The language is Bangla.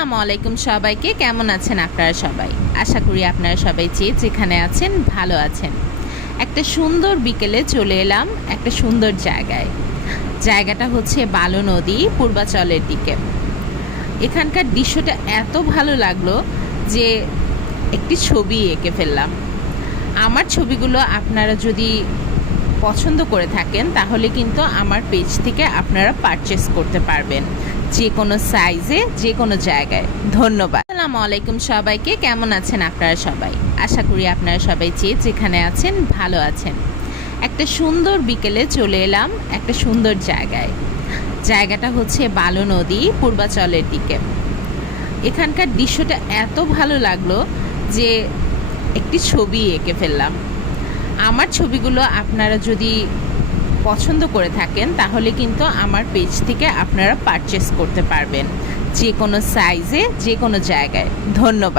আসসালামু আলাইকুম সবাইকে। কেমন আছেন আপনারা সবাই? আশা করি আপনারা সবাই যেখানে আছেন ভালো আছেন। একটা সুন্দর বিকেলে চলে এলাম একটা সুন্দর জায়গায়। জায়গাটা হচ্ছে বালু নদী পূর্বাচলের দিকে। এখানকার দৃশ্যটা এত ভালো লাগলো যে একটি ছবি এঁকে ফেললাম। আমার ছবিগুলো আপনারা যদি পছন্দ করে থাকেন তাহলে কিন্তু আমার পেজ থেকে আপনারা পারচেস করতে পারবেন, যে কোনো সাইজে, যে কোনো জায়গায়। ধন্যবাদ। আসসালামু আলাইকুম সবাইকে। কেমন আছেন আপনারা সবাই? আশা করি আপনারা সবাই যেখানে আছেন ভালো আছেন। একটা সুন্দর বিকেলে চলে এলাম একটা সুন্দর জায়গায়। জায়গাটা হচ্ছে বালু নদী পূর্বাচলের দিকে। এখানকার দৃশ্যটা এত ভালো লাগলো যে একটি ছবি এঁকে ফেললাম। আমার ছবিগুলো আপনারা যদি পছন্দ করে থাকেন তাহলে কিন্তু আমার পেজ থেকে আপনারা পারচেস করতে পারবেন, যে কোনো সাইজে, যে কোনো জায়গায়। ধন্যবাদ।